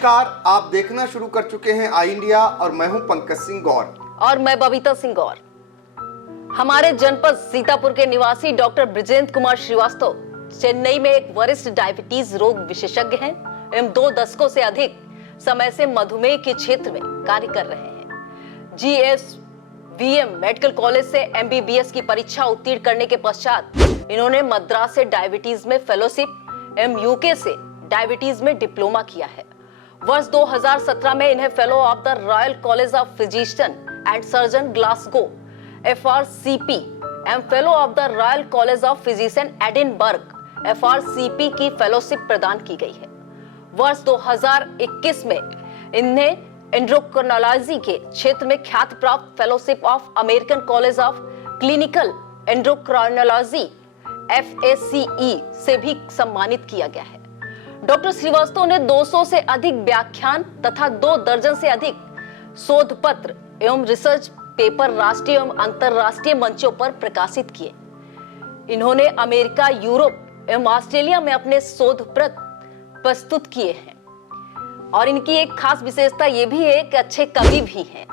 नमस्कार, आप देखना शुरू कर चुके हैं आई इंडिया और मैं हूं पंकज सिंह गौर और मैं बबीता सिंह गौर। हमारे जनपद सीतापुर के निवासी डॉक्टर ब्रिजेंद्र कुमार श्रीवास्तव चेन्नई में एक वरिष्ठ डायबिटीज रोग विशेषज्ञ हैं एवं 2 दशकों से अधिक समय से मधुमेह के क्षेत्र में कार्य कर रहे हैं। GSVM मेडिकल कॉलेज से MBBS की परीक्षा उत्तीर्ण करने के पश्चात इन्होंने मद्रास से डायबिटीज में फेलोशिप एवं UK से डायबिटीज में डिप्लोमा किया है। वर्ष 2017 में इन्हें fellow of the royal college of physician and surgeon Glasgow FRCP एवं fellow of the royal college of physician Edinburgh FRCP की फेलोशिप प्रदान की गई है। वर्ष 2021 में इन्हें एंड्रोक्राइनोलॉजी के क्षेत्र में ख्याति प्राप्त fellowship of American college of clinical endocrinology FACE से भी सम्मानित किया गया है। डॉक्टर श्रीवास्तव ने 200 से अधिक व्याख्यान तथा 2 दर्जन से अधिक शोध पत्र एवं रिसर्च पेपर राष्ट्रीय एवं अंतर्राष्ट्रीय मंचों पर प्रकाशित किए। इन्होंने अमेरिका, यूरोप एवं ऑस्ट्रेलिया में अपने शोध पत्र प्रस्तुत किए हैं और इनकी एक खास विशेषता ये भी है कि अच्छे कवि भी हैं।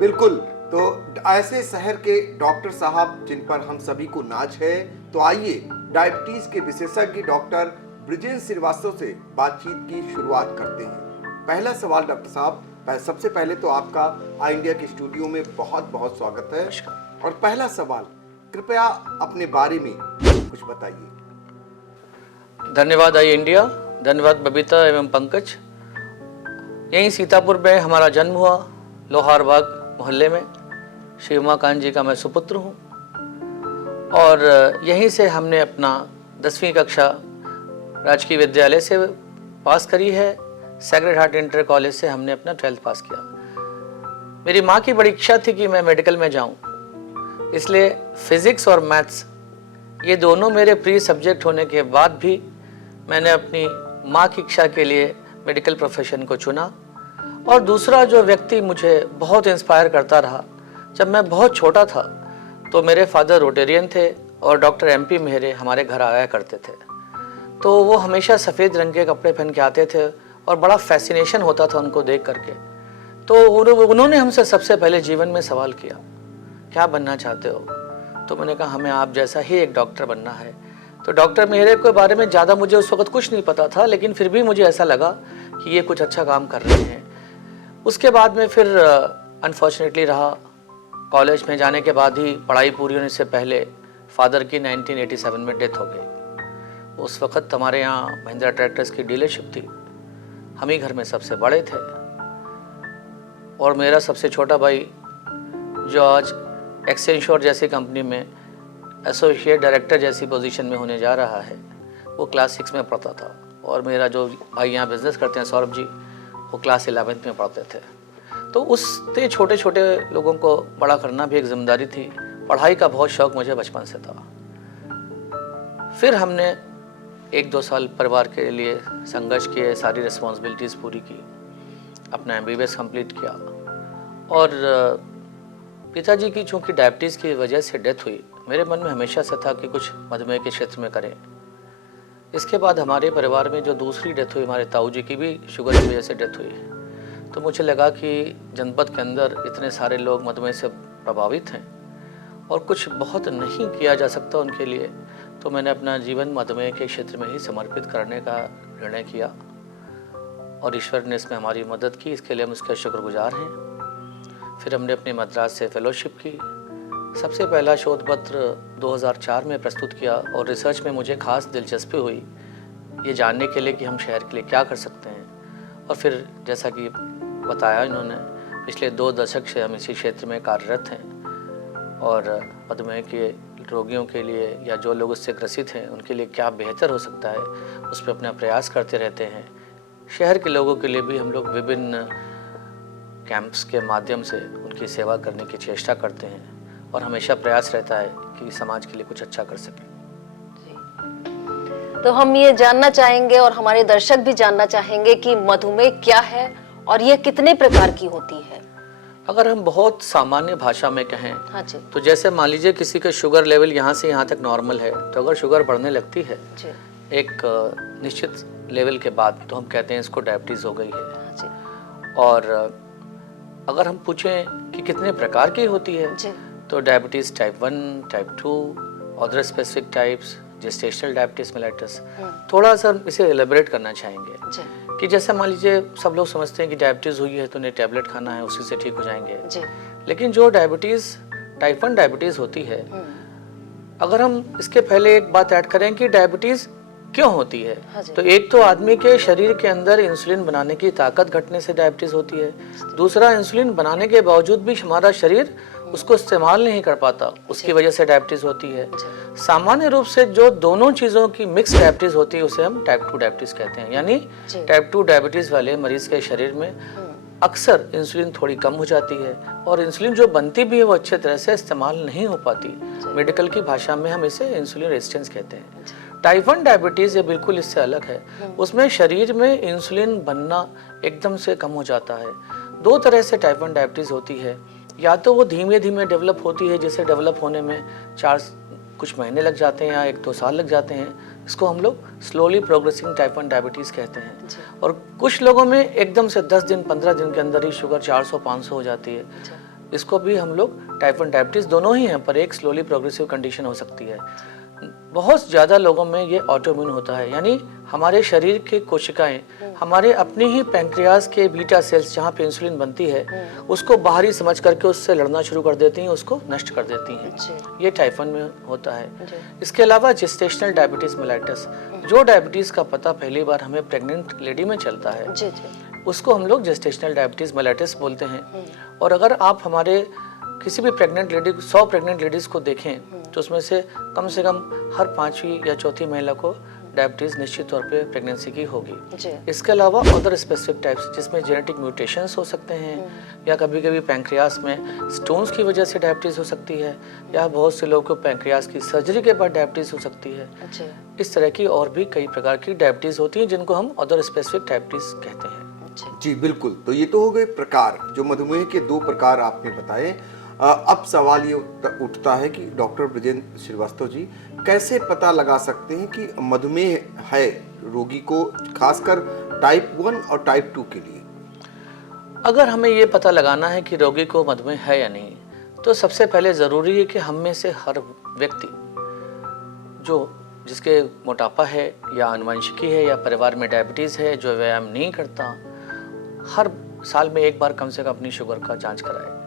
बिल्कुल, तो ऐसे शहर के डॉक्टर साहब जिन पर हम सभी को नाज है, तो आइए डायबिटीज के विशेषज्ञ डॉक्टर ब्रिजेंद्र श्रीवास्तव से बातचीत की शुरुआत करते हैं। पहला सवाल डॉक्टर साहब, सबसे पहले तो आपका आई इंडिया के स्टूडियो में बहुत बहुत स्वागत है। और पहला सवाल, कृपया अपने बारे में कुछ बताइए। धन्यवाद आई इंडिया, धन्यवाद बबीता एवं पंकज। यहीं सीतापुर में हमारा जन्म हुआ, लोहारबाग मोहल्ले में। श्री उमाकांत जी का मैं सुपुत्र हूँ और यहीं से हमने अपना 10वीं कक्षा राजकीय विद्यालय से पास करी है। सैक्रेड हार्ट इंटर कॉलेज से हमने अपना 12th पास किया। मेरी माँ की बड़ी इच्छा थी कि मैं मेडिकल में जाऊं, इसलिए फिजिक्स और मैथ्स ये दोनों मेरे प्रिय सब्जेक्ट होने के बाद भी मैंने अपनी माँ की इच्छा के लिए मेडिकल प्रोफेशन को चुना। और दूसरा जो व्यक्ति मुझे बहुत इंस्पायर करता रहा, जब मैं बहुत छोटा था तो मेरे फादर रोटेरियन थे और डॉक्टर MP मेहरे हमारे घर आया करते थे। तो वो हमेशा सफ़ेद रंग के कपड़े पहन के आते थे और बड़ा फैसिनेशन होता था उनको देख करके। तो उन्होंने हमसे सबसे पहले जीवन में सवाल किया, क्या बनना चाहते हो? तो मैंने कहा हमें आप जैसा ही एक डॉक्टर बनना है। तो डॉक्टर मेहरे के बारे में ज़्यादा मुझे उस वक्त कुछ नहीं पता था, लेकिन फिर भी मुझे ऐसा लगा कि ये कुछ अच्छा काम कर रहे हैं। उसके बाद में फिर अनफॉर्चुनेटली रहा। कॉलेज में जाने के बाद ही पढ़ाई पूरी होने से पहले फादर की 1987 में डेथ हो गई। उस वक्त हमारे यहाँ महिंद्रा ट्रैक्टर्स की डीलरशिप थी, हम ही घर में सबसे बड़े थे और मेरा सबसे छोटा भाई जो आज एक्सेंश्योर जैसी कंपनी में एसोसिएट डायरेक्टर जैसी पोजीशन में होने जा रहा है, वो क्लास 6 में पढ़ता था। और मेरा जो भाई यहाँ बिजनेस करते हैं सौरभ जी, वो क्लास 11th में पढ़ते थे। तो उससे छोटे छोटे लोगों को बड़ा करना भी एक जिम्मेदारी थी। पढ़ाई का बहुत शौक़ मुझे बचपन से था। फिर हमने 1-2 साल परिवार के लिए संघर्ष किए, सारी रिस्पॉन्सिबिलिटीज़ पूरी की, अपना MBBS कंप्लीट किया। और पिताजी की चूँकि डायबिटीज़ की वजह से डेथ हुई, मेरे मन में हमेशा से था कि कुछ मधुमेह के क्षेत्र में करें। इसके बाद हमारे परिवार में जो दूसरी डेथ हुई, हमारे ताऊ जी की भी शुगर की वजह से डेथ हुई। तो मुझे लगा कि जनपद के अंदर इतने सारे लोग मधुमेह से प्रभावित हैं और कुछ बहुत नहीं किया जा सकता उनके लिए, तो मैंने अपना जीवन मधुमेह के क्षेत्र में ही समर्पित करने का निर्णय किया और ईश्वर ने इसमें हमारी मदद की, इसके लिए हम उसके शुक्रगुजार हैं। फिर हमने अपनी मद्रास से फेलोशिप की। सबसे पहला शोध पत्र 2004 में प्रस्तुत किया और रिसर्च में मुझे खास दिलचस्पी हुई ये जानने के लिए कि हम शहर के लिए क्या कर सकते हैं। और फिर जैसा कि बताया इन्होंने, पिछले 2 दशक से हम इसी क्षेत्र में कार्यरत हैं और मधुमेह के रोगियों के लिए या जो लोग उससे ग्रसित हैं उनके लिए क्या बेहतर हो सकता है, उस पर अपना प्रयास करते रहते हैं। शहर के लोगों के लिए भी हम लोग विभिन्न कैंप्स के माध्यम से उनकी सेवा करने की चेष्टा करते हैं और हमेशा प्रयास रहता है कि समाज के लिए कुछ अच्छा कर सकें। तो हम ये जानना चाहेंगे और हमारे दर्शक भी जानना चाहेंगे कि मधुमेह क्या है और ये कितने प्रकार की होती है। अगर हम बहुत सामान्य भाषा में कहें, हाँ जी, तो जैसे मान लीजिए किसी का शुगर लेवल यहाँ से यहाँ तक नॉर्मल है, तो अगर शुगर बढ़ने लगती है एक निश्चित लेवल के बाद तो हम कहते हैं इसको डायबिटीज़ हो गई है। जी और अगर हम पूछें कि कितने प्रकार की होती है, जी तो diabetes type 1, type 2, other specific types, gestational diabetes mellitus. थोड़ा सा हम इसे एलेबरेट करना चाहेंगे जी कि जैसे मान लीजिए सब लोग समझते हैं कि डायबिटीज़ हुई है तो उन्हें टैबलेट खाना है, उसी से ठीक हो जाएंगे। जी लेकिन जो डायबिटीज़ टाइप 1 डायबिटीज़ होती है, अगर हम इसके पहले एक बात ऐड करें कि डायबिटीज़ क्यों होती है, हाँ जी। तो एक तो आदमी के शरीर के अंदर इंसुलिन बनाने की ताकत घटने से डायबिटीज़ होती है। दूसरा, इंसुलिन बनाने के बावजूद भी हमारा शरीर उसको इस्तेमाल नहीं कर पाता, उसकी वजह से डायबिटीज़ होती है। सामान्य रूप से जो दोनों चीज़ों की मिक्स डायबिटीज़ होती है उसे हम टाइप 2 डायबिटीज़ कहते हैं। यानी जी। टाइप 2 डायबिटीज़ वाले मरीज़ के शरीर में अक्सर इंसुलिन थोड़ी कम हो जाती है और इंसुलिन जो बनती भी है वो अच्छे तरह से इस्तेमाल नहीं हो पाती। मेडिकल की भाषा में हम इसे इंसुलिन रेजिस्टेंस कहते हैं। टाइप 1 डायबिटीज़ ये बिल्कुल इससे अलग है। उसमें शरीर में इंसुलिन बनना एकदम से कम हो जाता है। दो तरह से टाइप 1 डायबिटीज़ होती है, या तो वो धीमे धीमे डेवलप होती है, जिसे डेवलप होने में कुछ महीने लग जाते हैं या 1-2 साल लग जाते हैं। इसको हम लोग स्लोली प्रोग्रेसिंग टाइप 1 डायबिटीज़ कहते हैं। और कुछ लोगों में एकदम से 10 दिन 15 दिन के अंदर ही शुगर 400-500 हो जाती है। इसको भी हम लोग टाइप 1 डायबिटीज़ दोनों ही हैं, पर एक स्लोली प्रोग्रेसिव कंडीशन हो सकती है। बहुत ज़्यादा लोगों में ये ऑटोइम्यून होता है, यानी हमारे शरीर के कोशिकाएं हमारे अपने ही पैंक्रियाज के बीटा सेल्स जहाँ पे इंसुलिन बनती है उसको बाहरी समझ करके उससे लड़ना शुरू कर देती हैं, उसको नष्ट कर देती हैं। ये टाइप 1 में होता है। इसके अलावा जेस्टेशनल डायबिटीज़ मेलाइटस, जो डायबिटीज़ का पता पहली बार हमें प्रेग्नेंट लेडी में चलता है, उसको हम लोग जेस्टेशनल डायबिटीज़ मेलाइटस बोलते हैं। और अगर आप हमारे किसी भी प्रेग्नेंट लेडी 100 प्रेग्नेंट लेडीज़ को देखें तो उसमें से कम हर 5वीं या 4थी महिला को डायबिटीज़ निश्चित तौर पे प्रेगनेंसी की होगी। इसके अलावा अदर स्पेसिफिक टाइप्स जिसमें जेनेटिक म्यूटेशंस हो सकते हैं, या कभी कभी पैंक्रियास में स्टोन्स की वजह से डायबिटीज़ हो सकती है, या बहुत से लोगों को पैंक्रियास की सर्जरी के बाद डायबिटीज़ हो सकती है। इस तरह की और भी कई प्रकार की डायबिटीज़ होती हैं जिनको हम अदर स्पेसिफिक डायबिटीज़ कहते हैं। जी बिल्कुल, तो ये तो हो गए प्रकार, जो मधुमेह के 2 प्रकार आपने बताए। अब सवाल ये उठता है कि डॉक्टर बृजेंद्र श्रीवास्तव जी कैसे पता लगा सकते हैं कि मधुमेह है रोगी को, खासकर टाइप 1 और टाइप 2 के लिए? अगर हमें ये पता लगाना है कि रोगी को मधुमेह है या नहीं, तो सबसे पहले ज़रूरी है कि हम में से हर व्यक्ति जिसके मोटापा है या आनुवंशिकी है या परिवार में डायबिटीज़ है, जो व्यायाम नहीं करता, हर साल में एक बार कम से कम अपनी शुगर का जांच कराए।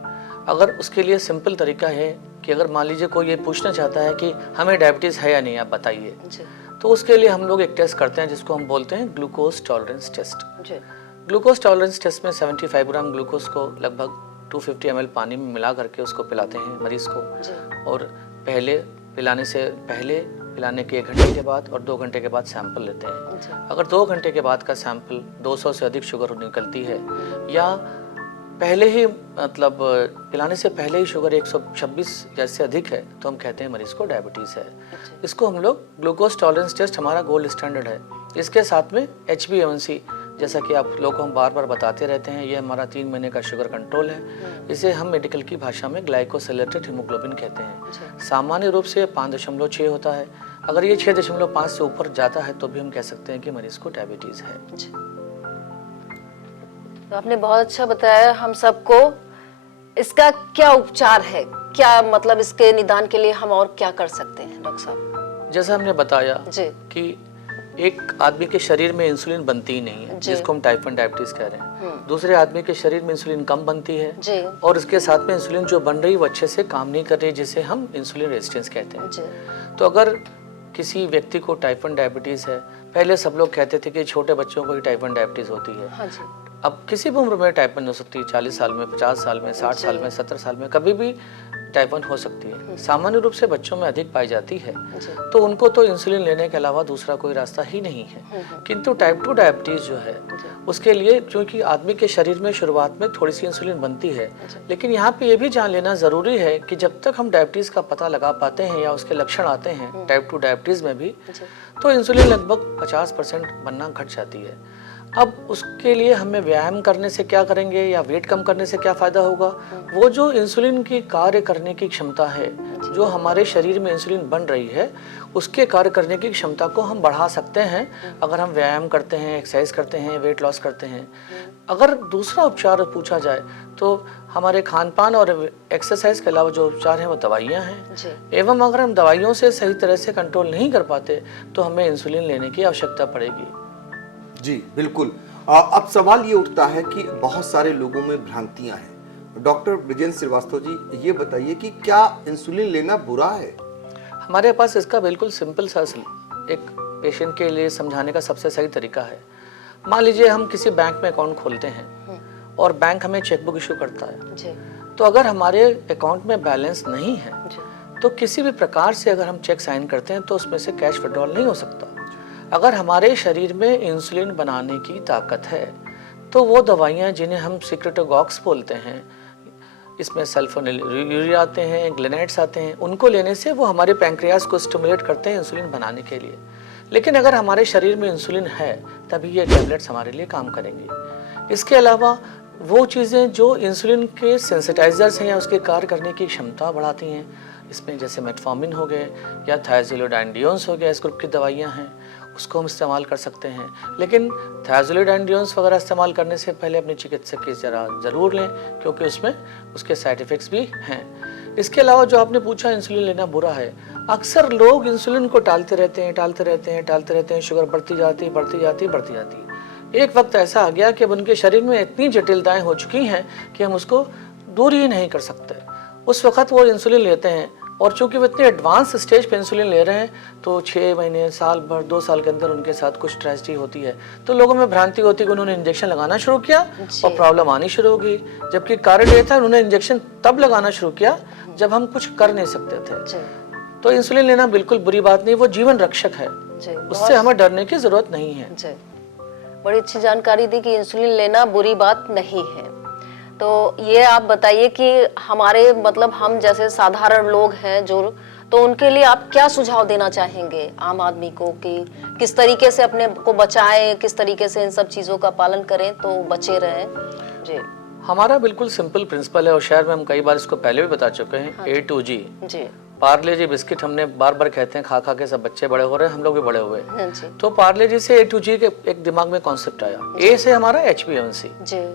अगर उसके लिए सिंपल तरीका है कि अगर मान लीजिए कोई ये पूछना चाहता है कि हमें डायबिटीज़ है या नहीं, आप बताइए, तो उसके लिए हम लोग एक टेस्ट करते हैं जिसको हम बोलते हैं glucose tolerance test. Glucose tolerance test में 75 ग्राम ग्लूकोज को लगभग 250 ml पानी में मिला करके उसको पिलाते हैं मरीज़ को, और पिलाने के 1 घंटे के बाद और 2 घंटे के बाद सैंपल लेते हैं। अगर 2 घंटे के बाद का सैंपल 200 से अधिक शुगर निकलती है, या पहले ही मतलब पिलाने से पहले ही शुगर 126 जैसे अधिक है, तो हम कहते हैं मरीज को डायबिटीज़ है। इसको हम लोग ग्लूकोज टॉलरेंस टेस्ट हमारा गोल्ड स्टैंडर्ड है। इसके साथ में HbA1c, जैसा कि आप लोग को हम बार बार बताते रहते हैं, ये हमारा 3 महीने का शुगर कंट्रोल है। इसे हम मेडिकल की भाषा में ग्लाइकोसिलेटेड हीमोग्लोबिन कहते हैं। सामान्य रूप से 5.6 होता है। अगर ये 6.5 से ऊपर जाता है तो भी हम कह सकते हैं कि मरीज को डायबिटीज़ है। तो आपने बहुत अच्छा बताया हम सबको। इसका क्या उपचार है, क्या मतलब इसके निदान के लिए हम और क्या कर सकते हैं डॉक्टर साहब? जैसा हमने बताया कि एक आदमी के शरीर में इंसुलिन बनती ही नहीं है, जिसको हम टाइप 1 डायबिटीज कह रहे हैं। दूसरे आदमी के शरीर में इंसुलिन कम बनती है, और इसके साथ में इंसुलिन जो बन रही है वो अच्छे से काम नहीं कर रही, जिसे हम इंसुलिन रेजिस्टेंस कहते हैं। तो अगर किसी व्यक्ति को टाइप 1 डायबिटीज है, पहले सब लोग कहते थे कि छोटे बच्चों को ही टाइप 1 डायबिटीज होती है। अब किसी भी उम्र में टाइप 1 हो सकती है, 40 साल में, 50 साल में, 60 साल में, 70 साल में, कभी भी टाइप 1 हो सकती है। सामान्य रूप से बच्चों में अधिक पाई जाती है, तो उनको तो इंसुलिन लेने के अलावा दूसरा कोई रास्ता ही नहीं है। किंतु टाइप 2 डायबिटीज जो है उसके लिए, क्योंकि आदमी के शरीर में शुरुआत में थोड़ी सी इंसुलिन बनती है, लेकिन यहाँ पे ये भी जान लेना ज़रूरी है कि जब तक हम डायबिटीज़ का पता लगा पाते हैं या उसके लक्षण आते हैं टाइप 2 डायबिटीज़ में भी, तो इंसुलिन लगभग 50% बनना घट जाती है। अब उसके लिए हमें व्यायाम करने से क्या करेंगे या वेट कम करने से क्या फ़ायदा होगा? वो जो इंसुलिन की कार्य करने की क्षमता है, जो हमारे शरीर में इंसुलिन बन रही है, उसके कार्य करने की क्षमता को हम बढ़ा सकते हैं अगर हम व्यायाम करते हैं, एक्सरसाइज करते हैं, वेट लॉस करते हैं। अगर दूसरा उपचार पूछा जाए तो हमारे खान पान और एक्सरसाइज के अलावा जो उपचार हैं वो दवाइयाँ हैं, एवं अगर हम दवाइयों से सही तरह से कंट्रोल नहीं कर पाते तो हमें इंसुलिन लेने की आवश्यकता पड़ेगी। जी बिल्कुल। अब सवाल ये उठता है कि बहुत सारे लोगों में भ्रांतियां हैं। डॉक्टर ब्रिजेंद्र श्रीवास्तव जी, ये बताइए कि क्या इंसुलिन लेना बुरा है? हमारे पास इसका बिल्कुल सिंपल सा एक पेशेंट के लिए समझाने का सबसे सही तरीका है। मान लीजिए हम किसी बैंक में अकाउंट खोलते हैं और बैंक हमें चेकबुक इशू करता है, तो अगर हमारे अकाउंट में बैलेंस नहीं है तो किसी भी प्रकार से अगर हम चेक साइन करते हैं तो उसमें से कैश विड्रॉल नहीं हो सकता। अगर हमारे शरीर में इंसुलिन बनाने की ताकत है तो वो दवाइयाँ जिन्हें हम सिक्रेटोगॉक्स बोलते हैं, इसमें सल्फोनिलुरिक आते हैं, ग्लेनाइड्स आते हैं, उनको लेने से वो हमारे पैंक्रियास को स्टिमुलेट करते हैं इंसुलिन बनाने के लिए। लेकिन अगर हमारे शरीर में इंसुलिन है तभी ये टैबलेट्स हमारे लिए काम करेंगी। इसके अलावा वो चीज़ें जो इंसुलिन के सेंसिटाइजर्स हैं या उसके कार्य करने की क्षमता बढ़ाती हैं, इसमें जैसे मेटफॉर्मिन हो गए या थायज़ोलिडाइंडियोन्स हो गया, इस ग्रुप की दवाइयाँ हैं, उसको हम इस्तेमाल कर सकते हैं। लेकिन थायज़ोलिडाइंडियोन्स वगैरह इस्तेमाल करने से पहले अपने चिकित्सक की ज़रूर लें, क्योंकि उसमें उसके साइड इफ़ेक्ट्स भी हैं। इसके अलावा जो आपने पूछा इंसुलिन लेना बुरा है, अक्सर लोग इंसुलिन को टालते रहते हैं, शुगर बढ़ती जाती। एक वक्त ऐसा आ गया कि अब उनके शरीर में इतनी जटिलताएं हो चुकी हैं कि हम उसको दूर ही नहीं कर सकते। उस वक्त वो इंसुलिन लेते हैं और चूंकि वो इतने एडवांस स्टेज पे इंसुलिन ले रहे हैं तो 6 महीने, साल भर, 2 साल के अंदर उनके साथ कुछ ट्रेजेडी होती है, तो लोगों में भ्रांति होती है कि उन्होंने इंजेक्शन लगाना शुरू किया और प्रॉब्लम आनी शुरू हो गई, जबकि कारण ये था उन्होंने इंजेक्शन तब लगाना शुरू किया जब हम कुछ कर नहीं सकते थे। तो इंसुलिन लेना बिल्कुल बुरी बात नहीं, वो जीवन रक्षक है, उससे हमें डरने की जरूरत नहीं है। बड़ी अच्छी जानकारी दी कि इंसुलिन लेना बुरी बात नहीं है। तो ये आप बताइए कि हमारे मतलब हम जैसे साधारण लोग हैं जो, तो उनके लिए आप क्या सुझाव देना चाहेंगे आम आदमी को कि किस तरीके से अपने को बचाएं, किस तरीके से इन सब चीज़ों का पालन करें तो बचे रहें? जी, हमारा बिल्कुल सिंपल प्रिंसिपल है और शहर में हम कई बार इसको पहले भी बता चुके हैं। हाँ, A to G। G, Parle G biscuit हमने बार बार कहते हैं, खा खा के सब बच्चे बड़े हो रहे हैं, हम लोग भी बड़े हुए। हाँ जी, तो पार्ले जी से A to G के एक दिमाग में कॉन्सेप्ट आया। A से हमारा HbA1c,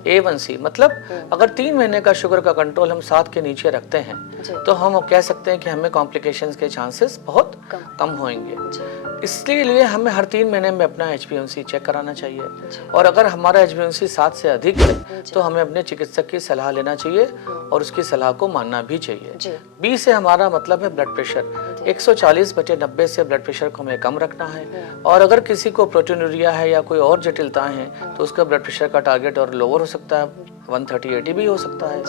A1c मतलब अगर 3 महीने का शुगर का कंट्रोल हम 7 के नीचे रखते हैं तो हम कह सकते हैं कि हमें कॉम्प्लिकेशंस के चांसेस बहुत कम होंगे। इसलिए हमें हर 3 महीने में अपना HbA1c चेक कराना चाहिए और अगर हमारा HbA1c 7 से अधिक है तो हमें अपने चिकित्सक की सलाह लेना चाहिए और उसकी सलाह को मानना भी चाहिए। B से हमारा मतलब है ब्लड प्रेशर। 140/90 से ब्लड प्रेशर को हमें कम रखना है और अगर किसी को प्रोटीनूरिया है या कोई और जटिलताएं हैं तो उसका ब्लड प्रेशर का टारगेट और लोअर हो सकता है, 130/80 भी हो सकता है।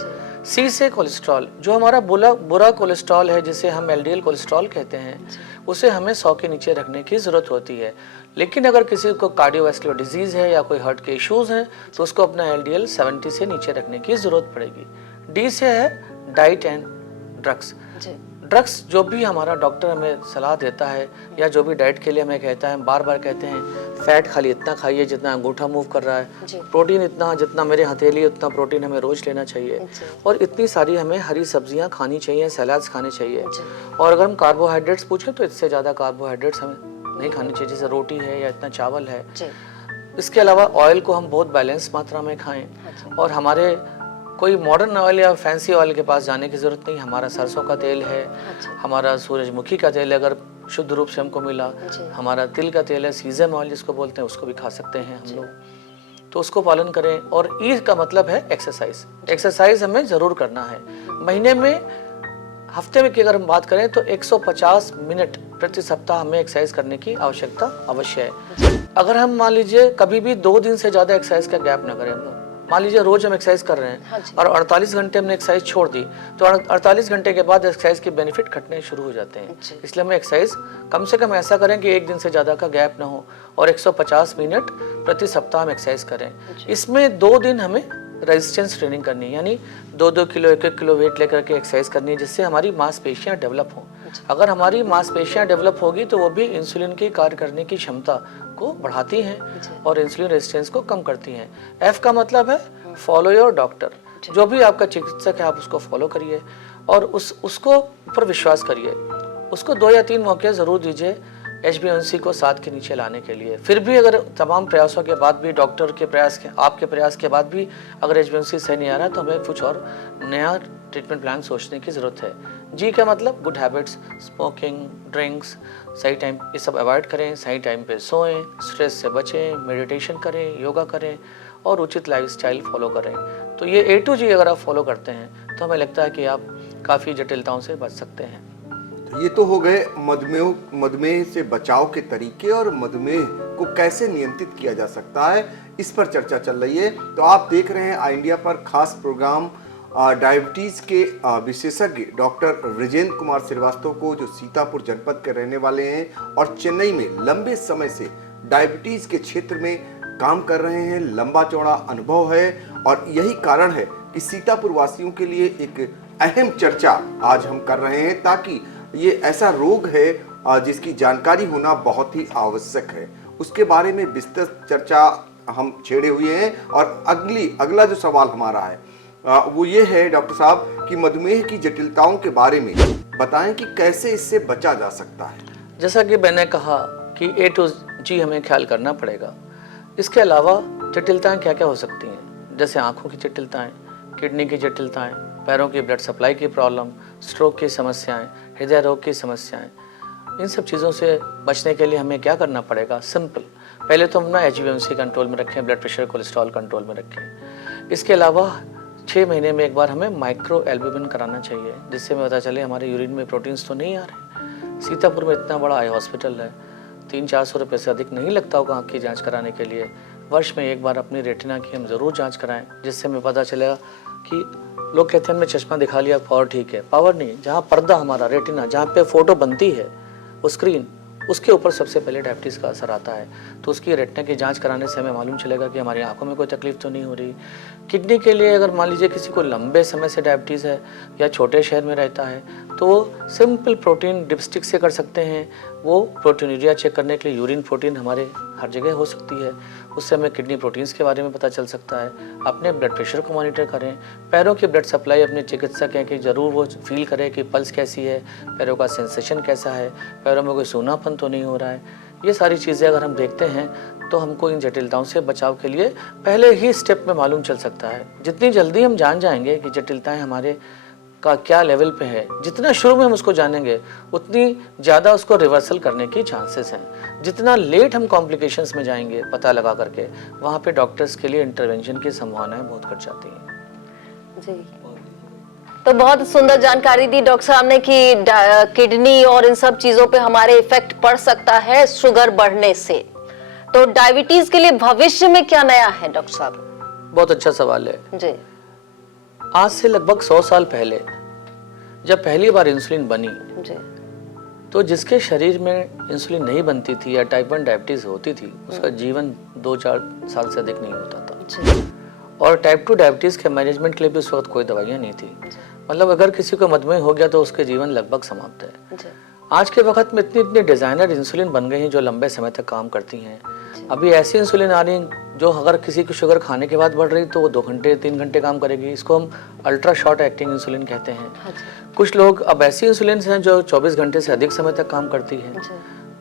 C से कोलेस्ट्रॉल, जो हमारा बुरा कोलेस्ट्रॉल है जिसे हम LDL कोलेस्ट्रॉल कहते हैं, उसे हमें 100 के नीचे रखने की ज़रूरत होती है। लेकिन अगर किसी को कार्डियोवैस्कुलर डिजीज़ है या कोई हार्ट के इश्यूज़ हैं तो उसको अपना LDL 70 से नीचे रखने की ज़रूरत पड़ेगी। D से है डाइट एंड ड्रग्स। ड्रग्स जो भी हमारा डॉक्टर हमें सलाह देता है या जो भी डाइट के लिए हमें कहता है, बार बार कहते हैं फैट खाली इतना खाइए जितना अंगूठा मूव कर रहा है, प्रोटीन इतना जितना मेरे हथेली उतना प्रोटीन हमें रोज लेना चाहिए और इतनी सारी हमें हरी सब्जियां खानी चाहिए, सलाद्स खाने चाहिए। और अगर हम कार्बोहाइड्रेट्स पूछें तो इससे ज़्यादा कार्बोहाइड्रेट्स हमें नहीं खानी चाहिए, जैसे रोटी है या इतना चावल है। इसके अलावा ऑयल को हम बहुत बैलेंस मात्रा में खाएँ और हमारे कोई मॉडर्न ऑयल या फैंसी ऑयल के पास जाने की ज़रूरत नहीं। हमारा सरसों का तेल है, हमारा सूरजमुखी का तेल है अगर शुद्ध रूप से हमको मिला, हमारा तिल का तेल है, सीजम ऑयल जिसको बोलते हैं, उसको भी खा सकते हैं हम लोग, तो उसको पालन करें। और ई का मतलब है एक्सरसाइज। एक्सरसाइज हमें ज़रूर करना है। महीने में, हफ्ते में की अगर हम बात करें तो 150 मिनट प्रति सप्ताह हमें एक्सरसाइज करने की आवश्यकता अवश्य है। अगर हम मान लीजिए कभी भी 2 दिन से ज़्यादा एक्सरसाइज का गैप न करें, हम लोग मान लीजिए रोज हम एक्सरसाइज कर रहे हैं और 48 घंटे हमने एक्सरसाइज छोड़ दी तो 48 घंटे के बाद एक्सरसाइज के बेनिफिट घटने शुरू हो जाते हैं। इसलिए हमें एक्सरसाइज कम से कम ऐसा करें कि 1 दिन से ज़्यादा का गैप ना हो और 150 मिनट प्रति सप्ताह हम एक्सरसाइज करें। इसमें 2 दिन हमें रेजिस्टेंस ट्रेनिंग करनी है, यानी 2-2 किलो 1-1 किलो वेट लेकर के एक्सरसाइज करनी है, जिससे हमारी मांसपेशियां डेवलप हों। अगर हमारी मांसपेशियां डेवलप होगी तो वो भी इंसुलिन की कार्य करने की क्षमता को बढ़ाती हैं और इंसुलिन रेजिस्टेंस को कम करती हैं। एफ का मतलब है फॉलो योर डॉक्टर, जो भी आपका चिकित्सक है आप उसको फॉलो करिए और उसको ऊपर विश्वास करिए। उसको 2 या 3 मौके ज़रूर दीजिए HbA1c को 7 के नीचे लाने के लिए। फिर भी अगर तमाम प्रयासों के बाद भी, डॉक्टर के प्रयास के, आपके प्रयास के बाद भी अगर HbA1c सही नहीं आ रहा तो हमें कुछ और नया ट्रीटमेंट प्लान सोचने की ज़रूरत है। जी का मतलब गुड हैबिट्स, स्मोकिंग, ड्रिंक्स, सही टाइम ये सब अवॉइड करें, सही टाइम पे सोएं, स्ट्रेस से बचें, मेडिटेशन करें, योगा करें और उचित लाइफस्टाइल फॉलो करें। तो ये A to G अगर आप फॉलो करते हैं तो हमें लगता है कि आप काफ़ी जटिलताओं से बच सकते हैं। ये तो हो गए मधुमेह से बचाव के तरीके और मधुमेह को कैसे नियंत्रित किया जा सकता है, इस पर चर्चा चल रही है। तो आप देख रहे हैं आई इंडिया पर खास प्रोग्राम डायबिटीज के विशेषज्ञ डॉक्टर ब्रिजेंद्र कुमार श्रीवास्तव को, जो सीतापुर जनपद के रहने वाले हैं और चेन्नई में लंबे समय से डायबिटीज के क्षेत्र में काम कर रहे हैं। लंबा चौड़ा अनुभव है और यही कारण है कि सीतापुर वासियों के लिए एक अहम चर्चा आज हम कर रहे हैं, ताकि ये ऐसा रोग है जिसकी जानकारी होना बहुत ही आवश्यक है। उसके बारे में विस्तृत चर्चा हम छेड़े हुए हैं और अगला जो सवाल हमारा है वो ये है डॉक्टर साहब कि मधुमेह की जटिलताओं के बारे में बताएं कि कैसे इससे बचा जा सकता है। जैसा कि मैंने कहा कि A to G हमें ख्याल करना पड़ेगा। इसके अलावा जटिलताएं क्या क्या हो सकती हैं, जैसे आँखों की जटिलताएं, किडनी की जटिलताएं, पैरों की ब्लड सप्लाई की प्रॉब्लम, स्ट्रोक की समस्याएं, हृदय रोग की समस्याएं। इन सब चीज़ों से बचने के लिए हमें क्या करना पड़ेगा? सिंपल, पहले तो हम ना HbA1c कंट्रोल में रखें, ब्लड प्रेशर, कोलेस्ट्रॉल कंट्रोल में रखें। इसके अलावा 6 महीने में एक बार हमें माइक्रो एल्ब्यूमिन कराना चाहिए, जिससे हमें पता चले हमारे यूरिन में प्रोटीन्स तो नहीं आ रहे। सीतापुर में इतना बड़ा आई हॉस्पिटल है, 300-400 रुपये से अधिक नहीं लगता होगा आँख की जाँच कराने के लिए। वर्ष में एक बार अपनी रेटिना की हम ज़रूर जाँच कराएँ, जिससे हमें पता चलेगा कि लोग कहते हैं हमने चश्मा दिखा लिया, पावर ठीक है। पावर नहीं, जहाँ पर्दा हमारा रेटिना, जहाँ पे फोटो बनती है वो स्क्रीन, उसके ऊपर सबसे पहले डायबिटीज़ का असर आता है। तो उसकी रेटिना की जांच कराने से हमें मालूम चलेगा कि हमारी आंखों में कोई तकलीफ तो नहीं हो रही। किडनी के लिए अगर मान लीजिए किसी को लंबे समय से डायबिटीज़ है या छोटे शहर में रहता है तो वो सिंपल प्रोटीन डिपस्टिक से कर सकते हैं। वो प्रोटीनूरिया चेक करने के लिए यूरिन प्रोटीन हमारे हर जगह हो सकती है, उससे हमें किडनी प्रोटीन्स के बारे में पता चल सकता है। अपने ब्लड प्रेशर को मॉनिटर करें, पैरों की ब्लड सप्लाई अपने चिकित्सक हैं कि ज़रूर वो फील करें कि पल्स कैसी है, पैरों का सेंसेशन कैसा है, पैरों में कोई सूनापन तो नहीं हो रहा है। ये सारी चीज़ें अगर हम देखते हैं तो हमको इन जटिलताओं से बचाव के लिए पहले ही स्टेप में मालूम चल सकता है। जितनी जल्दी हम जान जाएंगे कि जटिलताएं हमारे का क्या लेवल पे है, जितना शुरू में हम उसको जानेंगे उतनी ज़्यादा उसको रिवर्सल करने की चांसेस हैं। जितना लेट हम कॉम्प्लिकेशंस में जाएंगे पता लगा करके, वहाँ पे डॉक्टर्स के लिए इंटरवेंशन की संभावनाएं बहुत घट जाती हैं। जी, तो बहुत सुंदर जानकारी दी डॉक्टर साहब ने कि किडनी और इन सब चीजों पे हमारे इफेक्ट पड़ सकता है शुगर बढ़ने से। तो डायबिटीज के लिए भविष्य में क्या नया है डॉक्टर साहब? बहुत अच्छा सवाल है जी। आज से लगभग 100 साल पहले जब पहली बार इंसुलिन बनी जी। तो जिसके शरीर में इंसुलिन नहीं बनती थी या टाइप 1 डायबिटीज होती थी उसका जीवन 2-4 साल से अधिक नहीं होता था। जी। और टाइप 2 डायबिटीज के मैनेजमेंट के लिए भी उस वक्त कोई दवाइयाँ नहीं थी। मतलब अगर किसी को मधुमेह हो गया तो उसके जीवन लगभग समाप्त है। जी। आज के वक्त में इतनी डिजाइनर इंसुलिन बन गई हैं जो लंबे समय तक काम करती हैं। अभी ऐसी इंसुलिन आ रही जो अगर किसी की शुगर खाने के बाद बढ़ रही तो वो 2 घंटे 3 घंटे काम करेगी। इसको हम अल्ट्रा शॉर्ट एक्टिंग इंसुलिन कहते हैं। कुछ लोग अब ऐसी इंसुलिन हैं जो 24 घंटे से अधिक समय तक काम करती है,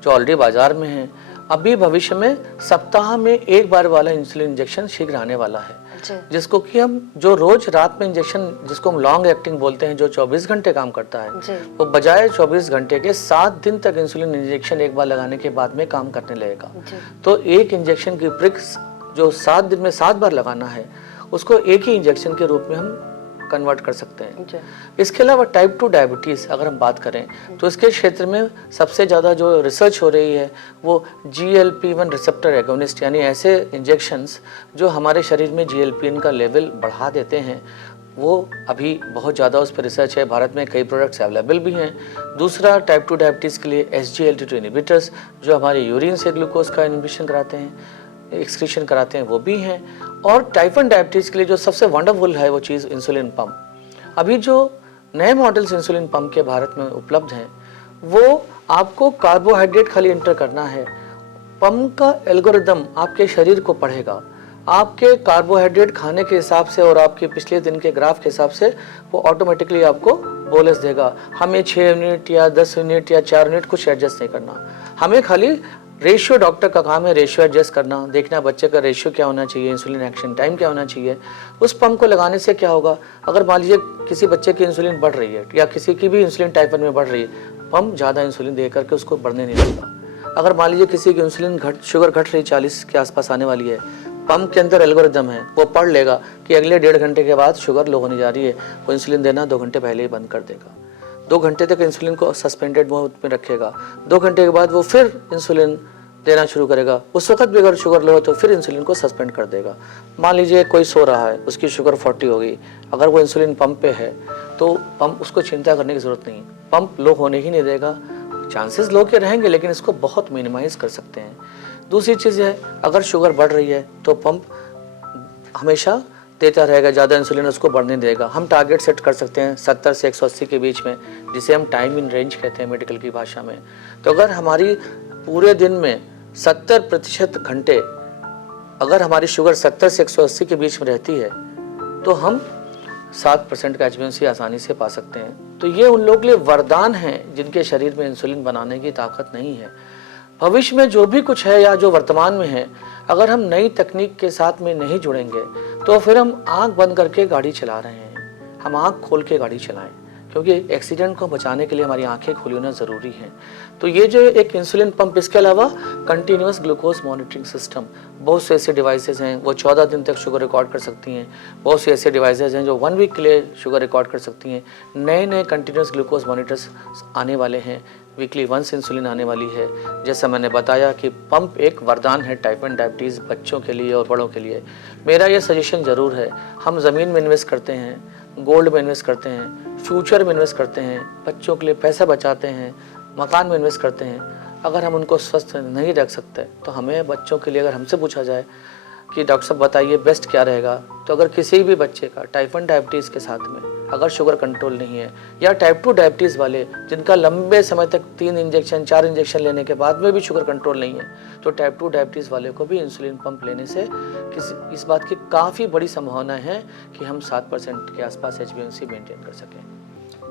जो ऑलरेडी बाजार में है। अभी भविष्य में सप्ताह में एक बार वाला इंसुलिन इंजेक्शन शीघ्र आने वाला है, जिसको कि हम जो रोज रात में इंजेक्शन, जिसको हम लॉन्ग एक्टिंग बोलते हैं, जो 24 घंटे काम करता है, वो बजाय 24 घंटे के 7 दिन तक इंसुलिन इंजेक्शन एक बार लगाने के बाद में काम करने लगेगा। तो एक इंजेक्शन की प्रिक्स जो 7 दिन में 7 बार लगाना है उसको एक ही इंजेक्शन के रूप में हम कन्वर्ट कर सकते हैं। इसके अलावा टाइप 2 डायबिटीज़ अगर हम बात करें तो इसके क्षेत्र में सबसे ज़्यादा जो रिसर्च हो रही है वो GLP-1 रिसेप्टर एगोनिस्ट, यानी ऐसे इंजेक्शंस जो हमारे शरीर में GLP-1 का लेवल बढ़ा देते हैं, वो अभी बहुत ज़्यादा उस पर रिसर्च है। भारत में कई प्रोडक्ट्स अवेलेबल भी हैं। दूसरा टाइप 2 डायबिटीज़ के लिए SGLT2 इनहिबिटर्स जो हमारे यूरिन से ग्लूकोज का इनहिबिशन कराते हैं। एक्सक्रीशन कराते हैं वो भी हैं। और टाइप 1 डायबिटीज़ के लिए जो सबसे वंडरफुल है वो चीज़ इंसुलिन पंप। अभी जो नए मॉडल्स इंसुलिन पंप के भारत में उपलब्ध हैं वो आपको कार्बोहाइड्रेट खाली एंटर करना है, पंप का एल्गोरिदम आपके शरीर को पढ़ेगा, आपके कार्बोहाइड्रेट खाने के हिसाब से और आपके पिछले दिन के ग्राफ के हिसाब से वो ऑटोमेटिकली आपको बोलस देगा। हमें 6 मिनट या 10 मिनट या 4 मिनट कुछ एडजस्ट नहीं करना, हमें खाली रेशियो, डॉक्टर का काम है रेशियो एडजस्ट करना, देखना बच्चे का रेशियो क्या होना चाहिए, इंसुलिन एक्शन टाइम क्या होना चाहिए। उस पंप को लगाने से क्या होगा, अगर मान लीजिए किसी बच्चे की इंसुलिन बढ़ रही है या किसी की भी इंसुलिन टाइप 1 में बढ़ रही है, पंप ज़्यादा इंसुलिन दे करके उसको बढ़ने नहीं देगा। अगर मान लीजिए किसी की इंसुलिन शुगर घट रही 40 के आसपास आने वाली है, पंप के अंदर एल्गोरिदम है, वो पढ़ लेगा कि अगले 1.5 घंटे के बाद शुगर लो होने जा रही है, वो इंसुलिन देना 2 घंटे पहले ही बंद कर देगा। 2 घंटे तक इंसुलिन को सस्पेंडेड मोड में रखेगा, 2 घंटे के बाद वो फिर इंसुलिन देना शुरू करेगा। उस वक्त भी अगर शुगर लो है तो फिर इंसुलिन को सस्पेंड कर देगा। मान लीजिए कोई सो रहा है, उसकी शुगर 40 हो गई, अगर वो इंसुलिन पंप पे है तो पंप उसको चिंता करने की ज़रूरत नहीं, पंप लो होने ही नहीं देगा। चांसेस लो के रहेंगे लेकिन इसको बहुत मिनिमाइज कर सकते हैं। दूसरी चीज़ है, अगर शुगर बढ़ रही है तो पंप हमेशा देता रहेगा, ज़्यादा इंसुलिन उसको बढ़ने देगा। हम टारगेट सेट कर सकते हैं 70 से 180 के बीच में, जिसे हम टाइम इन रेंज कहते हैं मेडिकल की भाषा में। तो अगर हमारी पूरे दिन में 70% घंटे अगर हमारी शुगर 70 से 180 के बीच में रहती है तो हम 7% का HbA1c आसानी से पा सकते हैं। तो ये उन लोगों के लिए वरदान है जिनके शरीर में इंसुलिन बनाने की ताकत नहीं है। भविष्य में जो भी कुछ है या जो वर्तमान में है, अगर हम नई तकनीक के साथ में नहीं जुड़ेंगे तो फिर हम आंख बंद करके गाड़ी चला रहे हैं। हम आंख खोल के गाड़ी चलाएं, क्योंकि एक्सीडेंट को बचाने के लिए हमारी आंखें खुली होना ज़रूरी है। तो ये जो एक इंसुलिन पंप, इसके अलावा कंटिन्यूस ग्लूकोज मॉनिटरिंग सिस्टम, बहुत से ऐसे डिवाइसेस हैं वो 14 दिन तक शुगर रिकॉर्ड कर सकती हैं। बहुत से ऐसे डिवाइसेस हैं जो 1 वीक के लिए शुगर रिकॉर्ड कर सकती हैं। नए नए कंटिन्यूस ग्लूकोज मॉनिटर्स आने वाले हैं, वीकली वंस इंसुलिन आने वाली है। जैसा मैंने बताया कि पंप एक वरदान है टाइप 1 डायबिटीज़ बच्चों के लिए और बड़ों के लिए। मेरा ये सजेशन ज़रूर है, हम ज़मीन में इन्वेस्ट करते हैं, गोल्ड में इन्वेस्ट करते हैं, फ्यूचर में इन्वेस्ट करते हैं, बच्चों के लिए पैसा बचाते हैं, मकान में इन्वेस्ट करते हैं, अगर हम उनको स्वस्थ नहीं रख सकते तो हमें बच्चों के लिए, अगर हमसे पूछा जाए कि डॉक्टर साहब बताइए बेस्ट क्या रहेगा, तो अगर किसी भी बच्चे का टाइप 1 डायबिटीज़ के साथ में अगर शुगर कंट्रोल नहीं है, या टाइप 2 डायबिटीज़ वाले जिनका लंबे समय तक 3 इंजेक्शन 4 इंजेक्शन लेने के बाद में भी शुगर कंट्रोल नहीं है, तो टाइप 2 डायबिटीज़ वाले को भी इंसुलिन पंप लेने से इस बात की काफ़ी बड़ी संभावना है कि हम 7% के आसपास HbA1c मेंटेन कर सकें।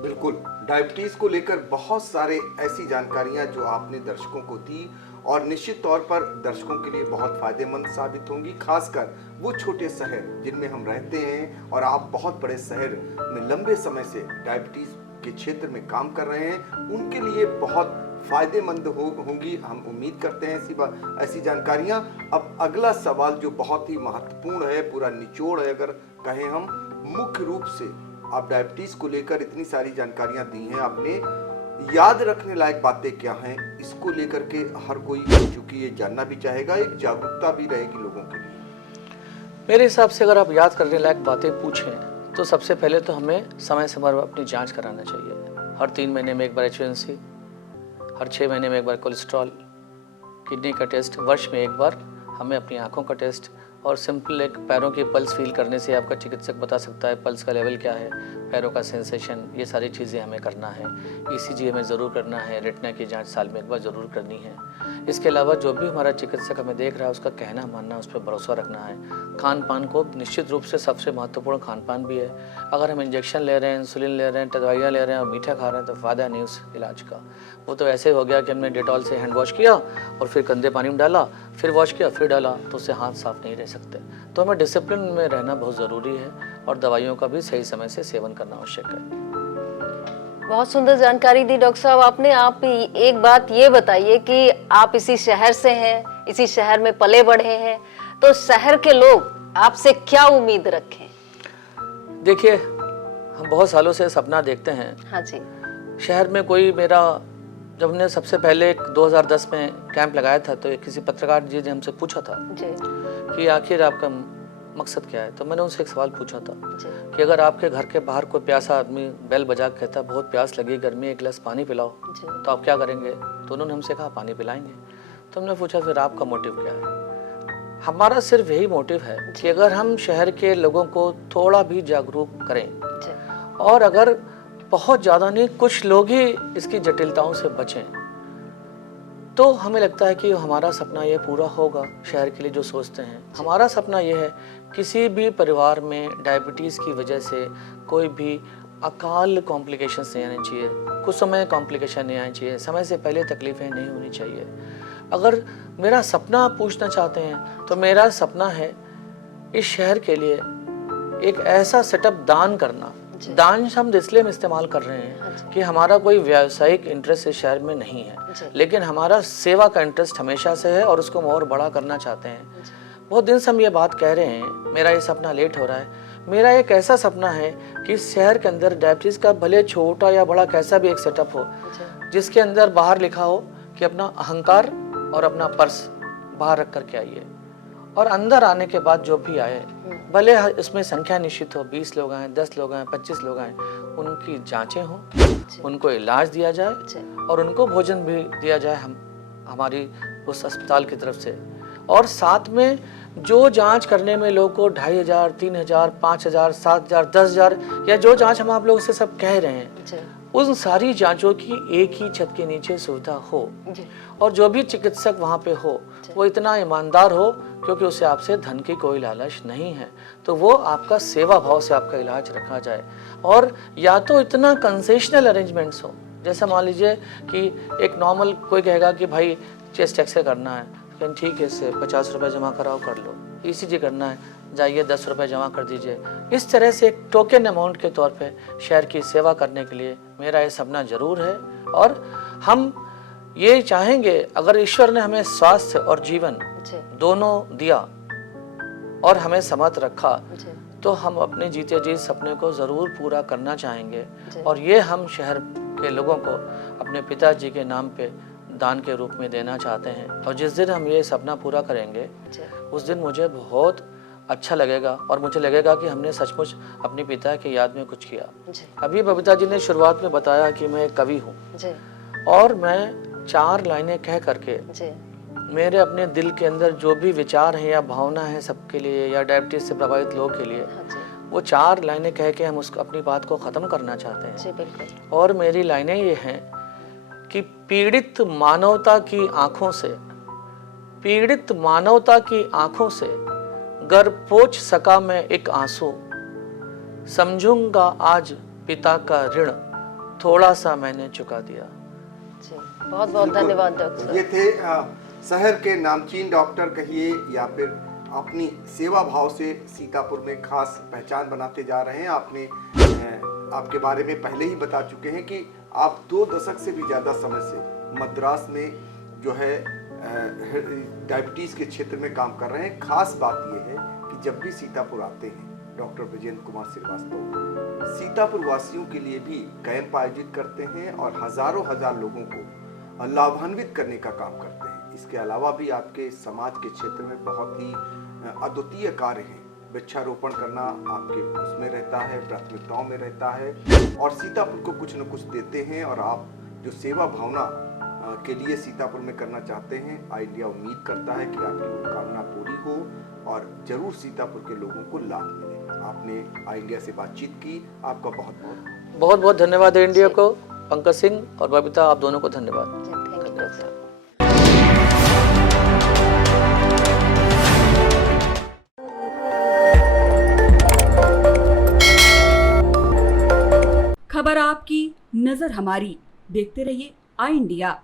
बिल्कुल, डायबिटीज को लेकर बहुत सारे ऐसी जानकारियां जो आपने दर्शकों को दी और निश्चित तौर पर दर्शकों के लिए बहुत फायदेमंद साबित होंगी, खासकर वो छोटे शहर जिनमें हम रहते हैं और आप बहुत बड़े शहर में लंबे समय से डायबिटीज के क्षेत्र में काम कर रहे हैं, उनके लिए बहुत फायदेमंद होंगी, हम उम्मीद करते हैं ऐसी जानकारियां। अब अगला सवाल जो बहुत ही महत्वपूर्ण है, पूरा निचोड़ है अगर कहें हम, मुख्य रूप से आप डायबिटीज को लेकर इतनी सारी जानकारियां दी हैं आपने, याद रखने लायक बातें क्या हैं, इसको लेकर के हर कोई चूंकि ये जानना भी चाहेगा, एक जागरूकता भी रहेगी लोगों के लिए। मेरे हिसाब से अगर आप याद करने लायक बातें पूछें तो सबसे पहले तो हमें समय समय पर अपनी जांच कराना चाहिए। हर 3 महीने में एक बार HbA1c, हर 6 महीने में एक बार कोलेस्ट्रॉल, किडनी का टेस्ट, वर्ष में एक बार हमें अपनी आँखों का टेस्ट, और सिंपल एक पैरों की पल्स फील करने से आपका चिकित्सक बता सकता है पल्स का लेवल क्या है, पैरों का सेंसेशन, ये सारी चीज़ें हमें करना है। ECG हमें ज़रूर करना है, रेटिना की जांच साल में एक बार ज़रूर करनी है। इसके अलावा जो भी हमारा चिकित्सक हमें देख रहा है उसका कहना मानना, उस पर भरोसा रखना है। खान पान को निश्चित रूप से सबसे महत्वपूर्ण खान पान भी है। अगर हम इंजेक्शन ले रहे हैं, इंसुलिन ले रहे हैं, दवाइयाँ ले रहे हैं और मीठा खा रहे हैं तो फ़ायदा नहीं उस इलाज का। वो तो ऐसे हो गया कि हमने डेटॉल से हैंड वॉश किया और फिर गंदे पानी में डाला, फिर वॉश किया, फिर डाला, तो उससे हाथ साफ नहीं रह सकते। तो हमें डिसिप्लिन में रहना बहुत ज़रूरी है और दवाइयों का भी सही समय से सेवन करना आवश्यक है। बहुत सुंदर जानकारी दी डॉक्टर साहब आपने। आप एक बात ये बताइए कि आप इसी शहर से हैं, इसी शहर में पले बढ़े हैं, तो शहर के लोग आपसे क्या उम्मीद रखें? देखिए, हम बहुत सालों से सपना देखते हैं। हाँ जी। शहर में कोई मेरा, जब हमने सबसे पहले 2010 में कैंप लगाया था तो किसी पत्रकार जी ने हमसे पूछा था जी कि आखिर आपका मकसद क्या है। तो मैंने उनसे एक सवाल पूछा था जी। कि अगर आपके घर के बाहर कोई प्यासा आदमी बेल बजा के कहता बहुत प्यास लगी, गर्मी, एक गिलास पानी पिलाओ, जी। तो आप क्या करेंगे? तो उन्होंने हमसे कहा पानी पिलाएंगे। तो हमने पूछा फिर आपका मोटिव क्या है? हमारा सिर्फ यही मोटिव है कि अगर हम शहर के लोगों को थोड़ा भी जागरूक करें जी, और अगर बहुत ज़्यादा नहीं, कुछ लोग ही इसकी जटिलताओं से बचें, तो हमें लगता है कि हमारा सपना ये पूरा होगा। शहर के लिए जो सोचते हैं, हमारा सपना ये है किसी भी परिवार में डायबिटीज़ की वजह से कोई भी अकाल कॉम्प्लिकेशंस नहीं आने चाहिए, कुछ समय कॉम्प्लिकेशन नहीं आनी चाहिए, समय से पहले तकलीफ़ें नहीं होनी चाहिए। अगर मेरा सपना आप पूछना चाहते हैं तो मेरा सपना है इस शहर के लिए एक ऐसा सेटअप दान करना। दान शब्द इसलिए हम इस्तेमाल कर रहे हैं कि हमारा कोई व्यावसायिक इंटरेस्ट इस शहर में नहीं है, लेकिन हमारा सेवा का इंटरेस्ट हमेशा से है और उसको हम और बड़ा करना चाहते हैं। बहुत दिन से हम ये बात कह रहे हैं, मेरा ये सपना लेट हो रहा है। मेरा एक ऐसा सपना है कि इस शहर के अंदर डायबिटीज़ का भले छोटा या बड़ा कैसा भी एक सेटअप हो, जिसके अंदर बाहर लिखा हो कि अपना अहंकार और अपना पर्स बाहर रख करके आइए, और अंदर आने के बाद जो भी आए, भले इसमें संख्या निश्चित हो, 20 लोग आए, 10 लोग आए, 25 लोग आए, उनकी जांचें हों, उनको इलाज दिया जाए और उनको भोजन भी दिया जाए हमारी उस अस्पताल की तरफ से। और साथ में जो जांच करने में लोगों को 2500, 3000, 5000, 7000, 10000 या जो जांच हम आप लोगों से सब कह रहे हैं, उन सारी जांचों की एक ही छत के नीचे सुविधा हो, और जो भी चिकित्सक वहाँ पे हो वो इतना ईमानदार हो, क्योंकि उसे आपसे धन की कोई लालच नहीं है, तो वो आपका सेवा भाव से आपका इलाज रखा जाए। और या तो इतना कंसेशनल अरेंजमेंट्स हो, जैसे मान लीजिए कि एक नॉर्मल कोई कहेगा कि भाई चेस्ट एक्सरे करना है, लेकिन ठीक है, इससे 50 रुपये जमा कराओ, कर लो। ECG करना है, जाइए 10 रुपये जमा कर दीजिए। इस तरह से एक टोकन अमाउंट के तौर पे शहर की सेवा करने के लिए मेरा ये सपना ज़रूर है। और हम ये चाहेंगे, अगर ईश्वर ने हमें स्वास्थ्य और जीवन दोनों दिया और हमें समर्थ रखा, तो हम अपने जीते जी सपने को ज़रूर पूरा करना चाहेंगे। और ये हम शहर के लोगों को अपने पिताजी के नाम पे दान के रूप में देना चाहते हैं। और जिस दिन हम ये सपना पूरा करेंगे, उस दिन मुझे बहुत अच्छा लगेगा और मुझे लगेगा कि हमने सचमुच अपने पिता की याद में कुछ किया। अभी बबीता जी ने शुरुआत में बताया कि मैं एक कवि हूँ, और मैं 4 लाइनें कह करके मेरे अपने दिल के अंदर जो भी विचार हैं या भावना है सबके लिए, या डायबिटीज से प्रभावित लोगों के लिए, वो 4 लाइनें कह के हम उसको अपनी बात को ख़त्म करना चाहते हैं। जी बिल्कुल। और मेरी लाइनें ये हैं कि पीड़ित मानवता की आंखों से, पीड़ित मानवता की आंखों से गर पोंछ सका मैं एक आंसू, समझूंगा आज पिता का ऋण थोड़ा सा मैंने चुका दिया। जी बहुत बहुत धन्यवाद डॉक्टर साहब। ये थे शहर के नामचीन डॉक्टर कहिए या फिर अपनी सेवा भाव से सीतापुर में खास पहचान बनाते जा रहे हैं। आपके बारे में पहले ही बता चुके हैं कि आप 2 दशक से भी ज़्यादा समय से मद्रास में जो है डायबिटीज़ के क्षेत्र में काम कर रहे हैं। खास बात यह है कि जब भी सीतापुर आते हैं डॉक्टर ब्रजेंद्र कुमार श्रीवास्तव सीतापुर वासियों के लिए भी कैंप आयोजित करते हैं और हजारों लोगों को लाभान्वित करने का काम करते हैं। इसके अलावा भी आपके समाज के क्षेत्र में बहुत ही अद्वितीय कार्य हैं। वृक्षारोपण करना आपके उसमें रहता है, प्राथमिकताओं में रहता है, और सीतापुर को कुछ न कुछ देते हैं। और आप जो सेवा भावना के लिए सीतापुर में करना चाहते हैं, आई इंडिया उम्मीद करता है कि आपकी वो कामना पूरी हो और जरूर सीतापुर के लोगों को लाभ मिले। आपने आई इंडिया से बातचीत की, आपका बहुत बहुत धन्यवाद आई इंडिया को। पंकज सिंह और बबीता, आप दोनों को धन्यवाद। खबर आपकी, नजर हमारी। देखते रहिए आई इंडिया।